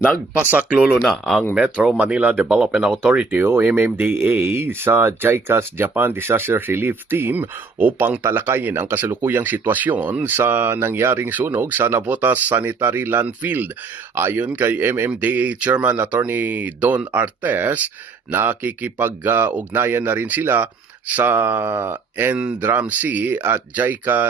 Nagpasaklolo na ang Metro Manila Development Authority o MMDA sa JICA's Japan Disaster Relief Team upang talakayin ang kasalukuyang sitwasyon sa nangyaring sunog sa Navotas Sanitary Landfill. Ayon kay MMDA Chairman Attorney Don Artes, nakikipag-ugnayan na rin sila sa NDRAMC at JICA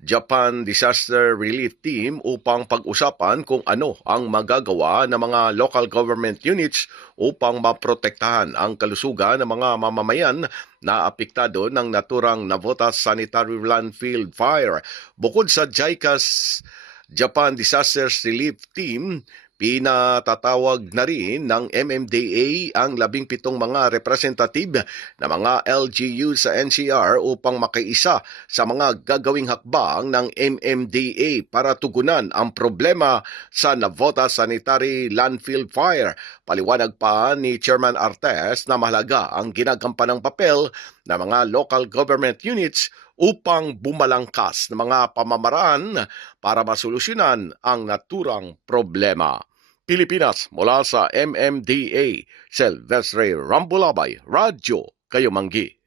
Japan Disaster Relief Team upang pag-usapan kung ano ang magagawa ng mga local government units upang maprotektahan ang kalusugan ng mga mamamayan na apektado ng naturang Navotas Sanitary Landfill Fire. Bukod sa JICA's Japan Disaster Relief Team, pinatatawag na rin ng MMDA ang 17 mga representative na mga LGU sa NCR upang makiisa sa mga gagawing hakbang ng MMDA para tugunan ang problema sa Navotas Sanitary Landfill Fire. Paliwanag pa ni Chairman Artes na mahalaga ang ginagampanang papel ng mga local government units upang bumalangkas ng mga pamamaraan para masolusyonan ang naturang problema. Pilipinas mula sa MMDA, Silvestre Rambulabay, Radyo Kayumanggi.